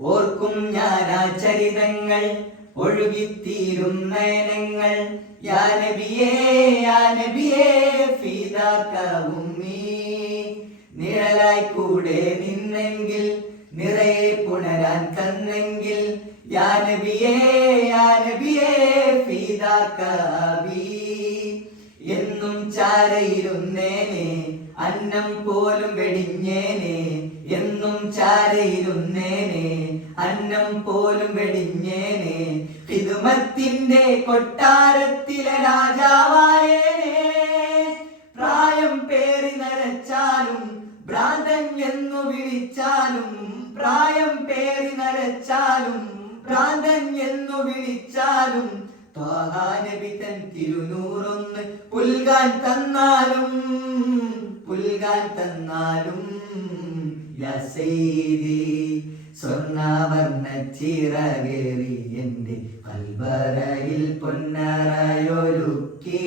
ഓർക്കും ഞാൻ ആ ചരിതങ്ങൾ, ഒഴുകിത്തീരും നയനങ്ങൾ. യാ നബിയേ യാ നബിയേ ഫീദാക ഉമ്മീ. നിഴലായി കൂടെ നിന്നെങ്കിൽ, നിറയെ പുണരാൻ തന്നെങ്കിൽ. യാ നബിയേ യാ നബിയേ ഫീദാക അബീ. എന്നും ചാരയിരുന്നേനെ, അന്നം പോലും വെടിഞ്ഞേനെ. എന്നും ചാരയിരുന്നേനെ, അന്നം പോലും വെടിഞ്ഞേനെ. ഹിദുമത്തിന്റെ കൊട്ടാരത്തിലെ രാജാവായേനെ. പ്രായം പേറി നരച്ചാലും ഭ്രാന്തൻ എന്നു വിളിച്ചാലും. പ്രായം പേറി നരച്ചാലും ഭ്രാന്തൻ എന്നു വിളിച്ചാലും. ത്വാഹ നബി തൻ തിരുനൂറൊന്ന് പുൽകാൻ തന്നാലും, പുൽകാൻ തന്നാലും. യാ സയ്യിദി സ്വർണ്ണവർണ്ണ ചിറകേറി എന്റെ കൽവറയിൽ പൊന്നറയൊരുക്കി.